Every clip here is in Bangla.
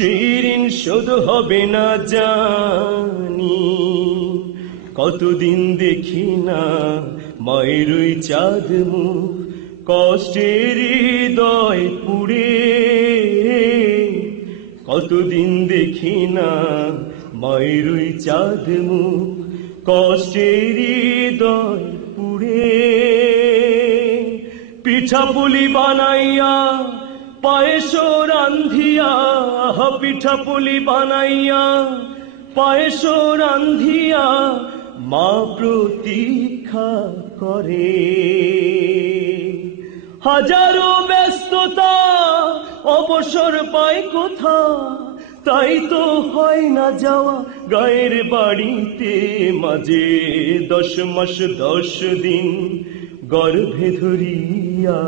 ঋণ শোধ হবে না জানি। কতদিন দেখি না মায়ের ওই চাঁদ মুখ। কষ্টের হৃদয় পুড়ে। কতদিন দেখি না মায়ের ওই চাঁদ মুখ। কষ্টের হৃদয় পুড়ে। পিঠা পুলি বানাইয়া পায়েস রান্ধিয়া পিঠা পুলি বানাইয়া পায়েস রান্ধিয়া মা প্রতীক্ষা করে। হাজারো ব্যস্ততা, অবসর পায় কোথা? তাই তো হয় না যাওয়া গায়ের বাড়িতে মাঝে। দশ মাস, দশ দিন গর্ভে ধরিয়া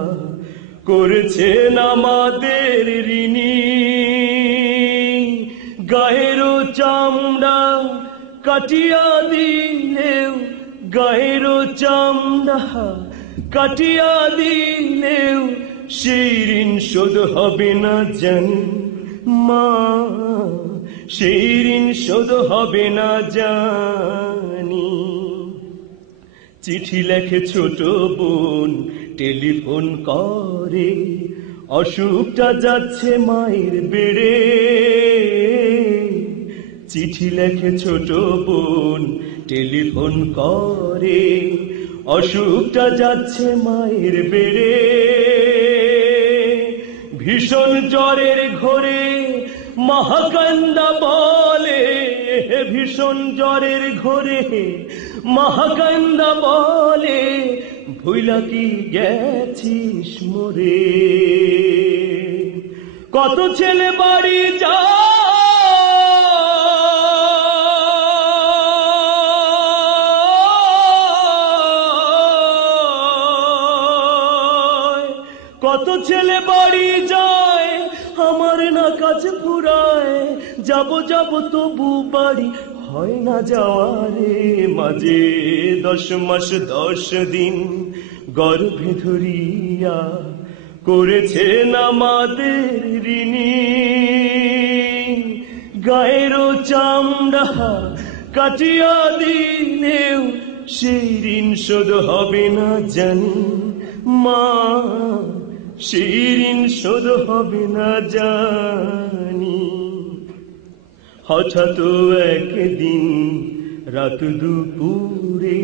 করেছেন আমাদের ঋণী। গায়ের চামড়া কাটিয়া দিলেও, গায়ের চামড়া কাটিয়া দিলেও সেই ঋণ শোধ হবে না জানি মা, সেই ঋণ শোধ হবে না জানি। চিঠি লেখে ছোট বোন টেলিফোন করে, অসুখটা যাচ্ছে মায়ের বেড়ে। চিঠি লেখে ছোট বোন, টেলিফোন করে, অসুখটা যাচ্ছে মায়ের বেড়ে। ভীষণ জ্বরের ঘোরে, মহাকান্দা বলে, ভীষণ জ্বরের ঘোরে, মহাকান্দা বলে ভুইলা কি গেছিস মোরে? কত ছেলে বাড়ি যা কত ছেলে বাড়ি যায়? আমার না কাছে ফুরায়। যাব যাব তবু বাড়ি হয় না যাওয়ারে মাঝে দশ মাস, দশ দিন গর্ভে ধরিয়া করেছেন আমাদের ঋণী। গায়ের চামড়া কাটিয়া দিলেও সেই ঋণ শোধ হবে না জানি মা, সেই ঋণ শোধ হবে না জানি। হঠাৎ একদিন রাত দুপুরে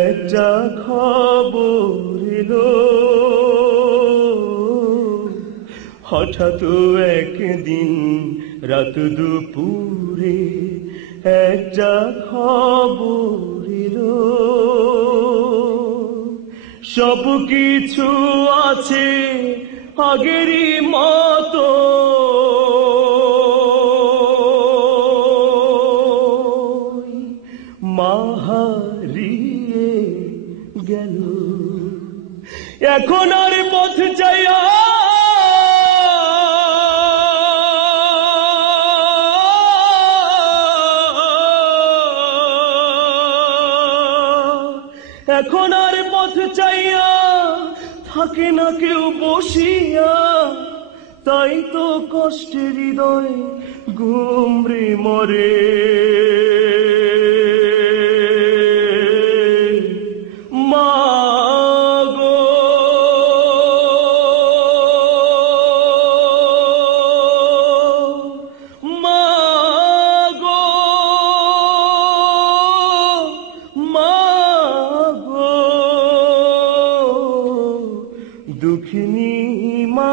একটা খবর এলো। হঠাৎ একদিন রাত দুপুরে একটা খবর এলো। সব কিছু আছে আগেরই মতো এখন আর পথ চাইয়া এখন আর পথ চাইয়া থাকে না কেউ বসিয়া। তাই তো কষ্টের হৃদয় গুমরে মরে। দুঃখিনী মা